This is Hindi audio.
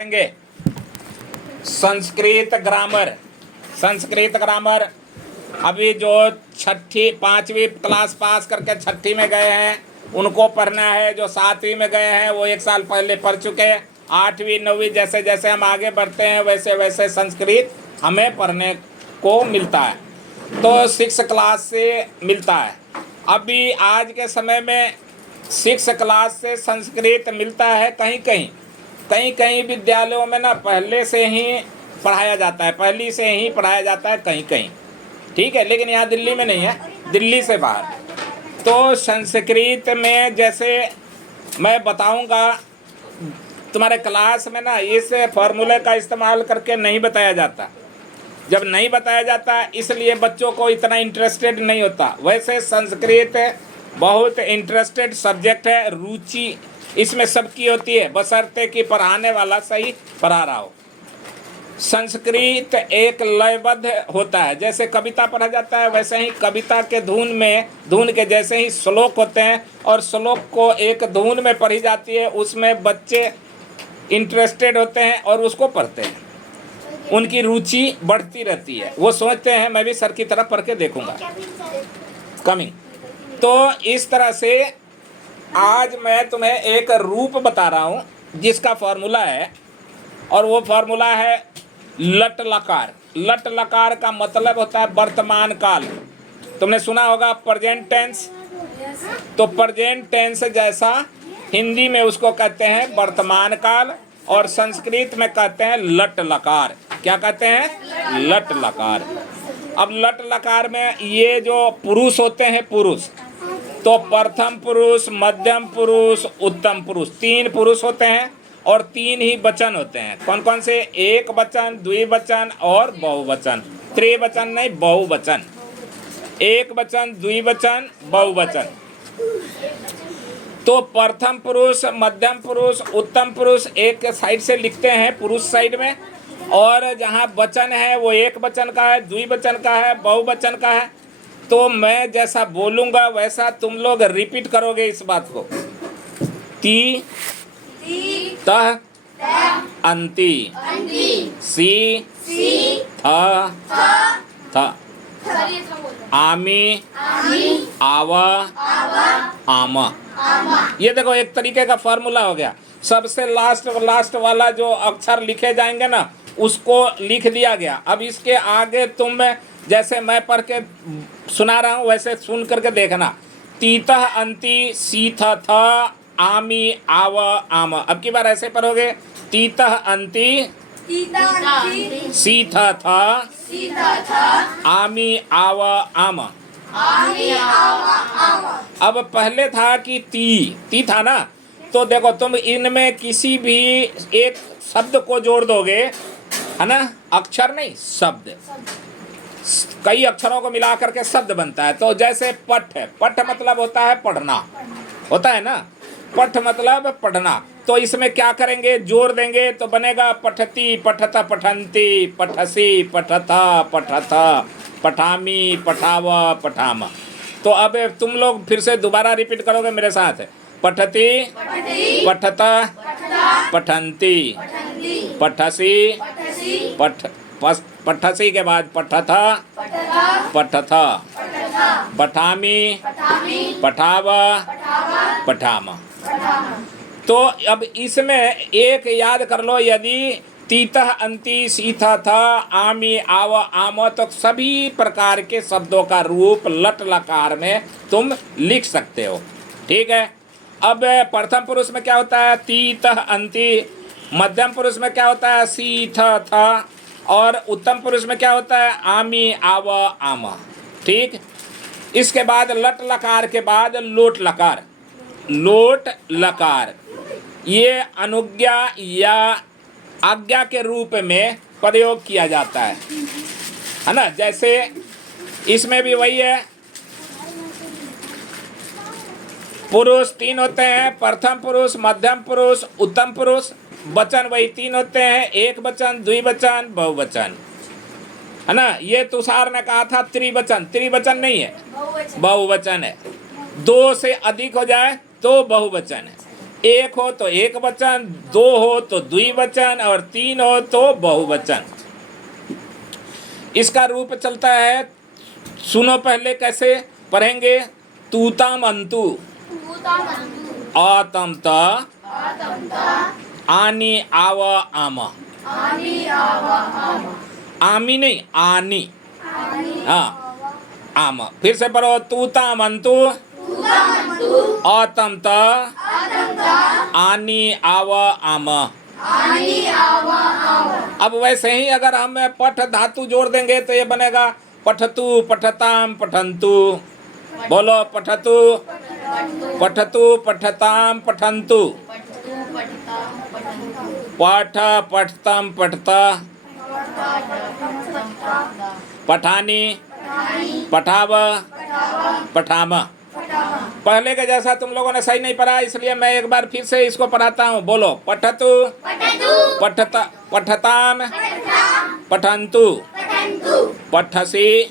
करेंगे संस्कृत ग्रामर अभी जो छठी पांचवी क्लास पास करके छठी में गए हैं उनको पढ़ना है। जो सातवीं में गए हैं वो एक साल पहले पढ़ चुके हैं। आठवीं नौवीं जैसे जैसे हम आगे बढ़ते हैं वैसे वैसे संस्कृत हमें पढ़ने को मिलता है, तो 6 क्लास से मिलता है। अभी आज के समय में 6 क्लास से संस्कृत मिलता है। कहीं कहीं विद्यालयों में ना पहले से ही पढ़ाया जाता है, पहली से ही पढ़ाया जाता है कहीं कहीं, ठीक है, लेकिन यहाँ दिल्ली में नहीं है, दिल्ली से बाहर। तो संस्कृत में जैसे मैं बताऊंगा तुम्हारे क्लास में ना इस फॉर्मूले का इस्तेमाल करके नहीं बताया जाता। जब नहीं बताया जाता इसलिए बच्चों को इतना इंटरेस्टेड नहीं होता। वैसे संस्कृत बहुत इंटरेस्टेड सब्जेक्ट है, रुचि इसमें सबकी होती है, बशर्ते कि पढ़ाने वाला सही पढ़ा रहा हो। संस्कृत एक लयबद्ध होता है, जैसे कविता पढ़ा जाता है वैसे ही कविता के धुन के जैसे ही श्लोक होते हैं और श्लोक को एक धुन में पढ़ी जाती है। उसमें बच्चे इंटरेस्टेड होते हैं और उसको पढ़ते हैं, उनकी रुचि बढ़ती रहती है। वो सोचते हैं मैं भी सर की तरफ पढ़ के देखूंगा कमिंग। तो इस तरह से आज मैं तुम्हें एक रूप बता रहा हूँ जिसका फॉर्मूला है, और वो फॉर्मूला है लट लकार। लट लकार का मतलब होता है वर्तमान काल। तुमने सुना होगा प्रेजेंट टेंस, तो प्रेजेंट टेंस जैसा हिंदी में उसको कहते हैं वर्तमान काल और संस्कृत में कहते हैं लट लकार। क्या कहते हैं? लट लकार। अब लट लकार में ये जो पुरुष होते हैं, पुरुष तो प्रथम पुरुष, मध्यम पुरुष, उत्तम पुरुष, 3 पुरुष होते हैं और 3 ही वचन होते हैं। कौन कौन से? एक वचन, द्विवचन और बहुवचन। त्रिवचन नहीं, बहुवचन। एक वचन, द्विवचन, बहुवचन। तो प्रथम पुरुष, मध्यम पुरुष, उत्तम पुरुष एक साइड से लिखते हैं पुरुष साइड में, और जहाँ वचन है वो एक वचन का है, द्विवचन का है, बहुवचन का है। तो मैं जैसा बोलूँगा वैसा तुम लोग रिपीट करोगे इस बात को। ती तह अंति, सी थ आमी आव आम। ये देखो एक तरीके का फॉर्मूला हो गया। सबसे लास्ट वाला जो अक्षर लिखे जाएंगे ना उसको लिख दिया गया। अब इसके आगे तुम जैसे मैं पढ़ के सुना रहा हूँ वैसे सुन करके देखना। तीतः अंति सीथ थ आमी आव आम। अब की बार ऐसे पढ़ोगे, तीतः अंति सीथ थ आमी आव आम। अब पहले था कि ती था ना, तो देखो तुम इनमें किसी भी एक शब्द को जोड़ दोगे, है ना, अक्षर नहीं शब्द, कई अक्षरों को मिला करके शब्द बनता है। तो जैसे पठ है, पठ मतलब होता है पढ़ना, होता है ना, पठ मतलब पढ़ना। तो इसमें क्या करेंगे? जोड़ देंगे तो बनेगा पठती पठत पठंती पठसी पठथा पठथ पठामी पठाव पठाम। तो अब तुम लोग फिर से दोबारा रिपीट करोगे मेरे साथ। पठती पठत पठंती पठसी पठसी के बाद पठथ पठथ पठामी पठाव पठाम। तो अब इसमें एक याद कर लो, यदि तीतः अंति सीथा था आमी आव आम, तो सभी प्रकार के शब्दों का रूप लट लकार में तुम लिख सकते हो, ठीक है। अब प्रथम पुरुष में क्या होता है? तीतः अंति। मध्यम पुरुष में क्या होता है? सीथ था। और उत्तम पुरुष में क्या होता है? आमी आव आम, ठीक। इसके बाद लट लकार के बाद लोट लकार। लोट लकार ये अनुज्ञा या आज्ञा के रूप में प्रयोग किया जाता है ना। जैसे इसमें भी वही है, पुरुष 3 होते हैं, प्रथम पुरुष, मध्यम पुरुष, उत्तम पुरुष। वचन वही 3 होते हैं, एक वचन, द्विवचन, बहुवचन, है ना। ये तुषार ने कहा था त्रिवचन, त्रिवचन नहीं है, बहुवचन है। 2 से अधिक हो जाए तो बहुवचन है। एक हो तो एक वचन, दो हो तो द्विवचन और तीन हो तो बहुवचन। इसका रूप चलता है, सुनो पहले कैसे पढ़ेंगे। तूताम अंतु, आतम त, आनी आव आम, आमी नहीं आनी, हाँ आम। फिर से पढ़ो। तूताम अंतु, आतम त, आनी आव आम। अब वैसे ही अगर हम पठ धातु जोड़ देंगे तो ये बनेगा पठतु पठताम पठंतु। बोलो पठतु पठतु पठताम पठंतु। पठ पठतम पठता, पठानी पठाव पठाम। पहले के जैसा तुम लोगों ने सही नहीं पढ़ा, इसलिए मैं एक बार फिर से इसको पढ़ाता हूँ। बोलो पठतु पठता पठताम पठंतु, पठसी